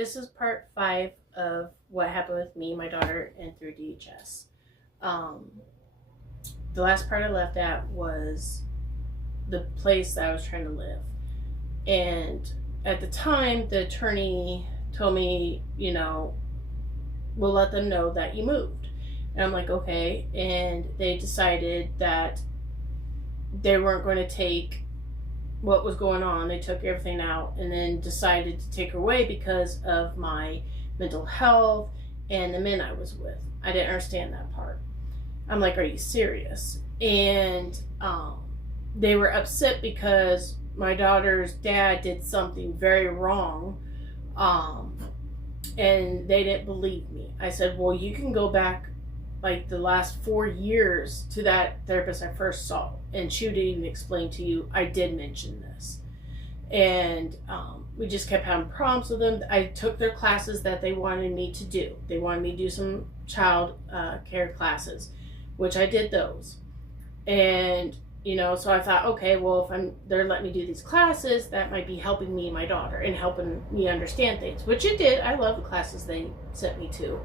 this is part 5 of what happened with me, my daughter, and through DHS. Um, the last part I left at was the place that I was trying to live. And at the time, the attorney told me, we'll let them know that you moved. And I'm like, okay. And they decided that they weren't going to take what was going on. They took everything out and then decided to take her away because of my mental health and the men I was with. I didn't understand that part. I'm like, are you serious? And they were upset because my daughter's dad did something very wrong, and they didn't believe me. I said, well, you can go back like the last 4 years to that therapist I first saw, and she would even explain to you I did mention this. And we just kept having problems with them. I took their classes that they wanted me to do. They wanted me to do some child care classes, which I did those. And so I thought, okay, well, if they're letting me do these classes, that might be helping me and my daughter and helping me understand things, which it did. I love the classes they sent me to,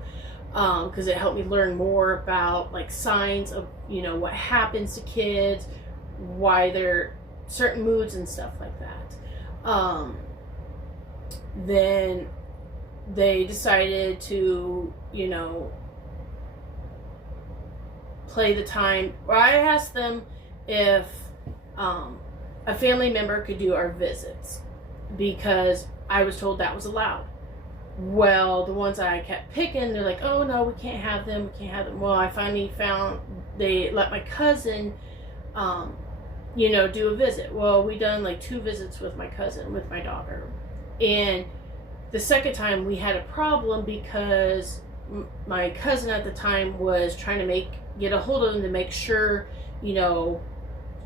because it helped me learn more about like signs of what happens to kids, why they're certain moods and stuff like that. Then they decided to play the time. Well, I asked them if a family member could do our visits, because I was told that was allowed. Well, the ones that I kept picking, they're like, oh no, we can't have them. Well, I finally found they let my cousin do a visit. Well, we done like 2 visits with my cousin, with my daughter. And the second time we had a problem because my cousin at the time was trying to get a hold of them to make sure,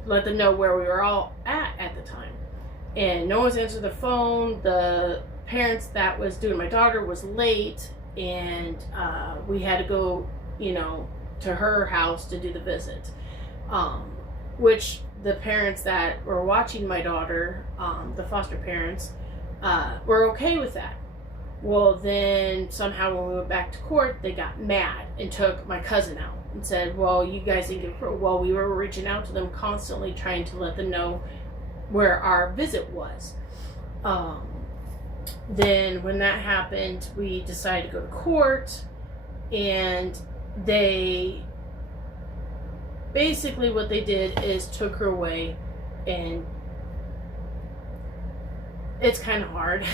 let them know where we were all at the time. And no one's answered the phone. The parents that was doing my daughter was late, and we had to go, to her house to do the visit. Which the parents that were watching my daughter, the foster parents, were okay with that. Well, then somehow when we went back to court, they got mad and took my cousin out and said, well, you guys didn't get approved. Well, we were reaching out to them constantly, trying to let them know where our visit was. Then when that happened, we decided to go to court, and they basically, what they did is took her away. And it's kind of hard.